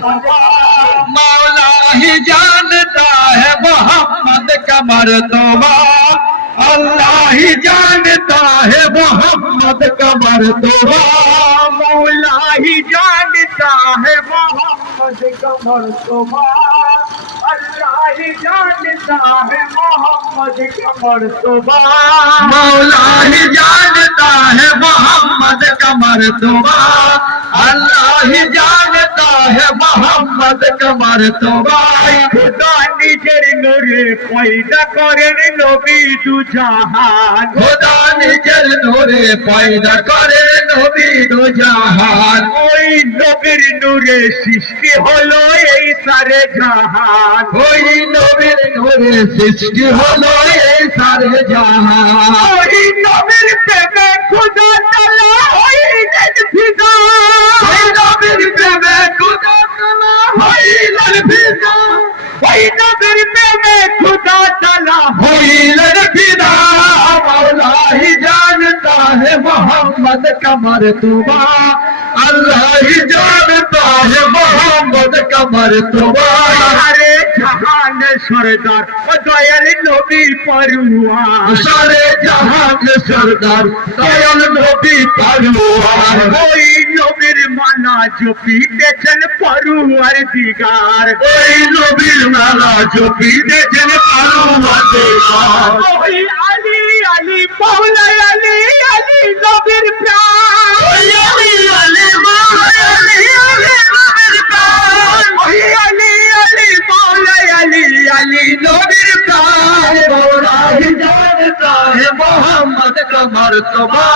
मौला ही जानता है मोहम्मद का मर्तबा, अल्लाह ही जानता है मोहम्मद का मर्तबा, मौला ही जानता है मोहम्मद का मर्तबा, अल्लाह ही जानता है मोहम्मद का मर्तबा, मौला ही जानता है मोहम्मद का मर्तबा, अल्लाह ही जानता है मोहम्मद का मर्तबा। खुदा निजेर नूरे पैदा करेन नबी दु জাহান, खुदा निजेर नूरे पैदा करे नबी दो जहान, ওই নবীর নূরে সৃষ্টি হলো এই সারে জাহান, ওই নবীর নূরে সৃষ্টি হলো এই সারে জাহান, ওই নবীর প্রেমে খুদা তাআলা হইলেন ফিদা, ওই নবীর প্রেমে খুদা তাআলা হইলেন ফিদা, ওই নবীর প্রেমে খুদা তাআলা হইলেন ফিদা। मौला ही जानता है मोहम्मद का मर्तबा, अल्लाह ही जानता है मोहम्मद का मर्तबा। সারে জাহান সরদার ও দয়াল নবী পরওয়ার, सारे जहां के सरदार दयाल नबी परवार, ওই নবীর মানা জপিতেছেন পরওয়ার দিগার, ওই নবীর মালা জপিতেছেন পরওয়ার দিগার, ওই আলী আলী মৌলা আলী আলী নবীর প্রাণ, ওই আলী আলী মৌলা আলী আলী নবীর প্রাণ, ওই আলী আলী মৌলা আলী আলী नबीर प्राण। मौला ही जानता है मोहम्मद का मर्तबा,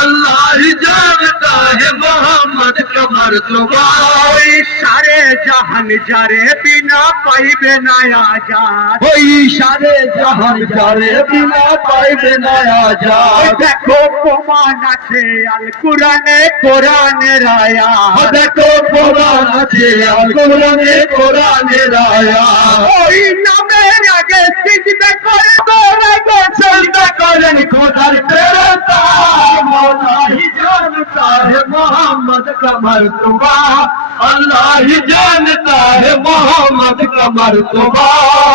अल्लाह ही जानता है मोहम्मद का मर्तबा। ওই সারে জাহান যারে বিনা পাইবে না আজাদ, ওই সারে জাহান যারে বিনা পাইবে না আজাদ, দেখো প্রমাণ আছে আল কোরআনে কোরআনের আয়াত, দেখো কোরআন আছে আল কোরআনে কোরআনের আয়াত, ওই নামের আগে সিজদা করে তোরা গো सजदा करें खुदार तेरा। मौला ही जानता है मोहम्मद का मर्तबा, अल्लाह ही जानता है मोहम्मद का मर्तबा।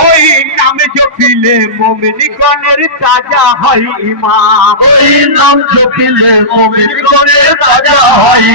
ওই নাম জপিলে মুমিন গণের তাজা হয় ঈমান, ওই নাম জপিলে মুমিন করে তাজা হয়।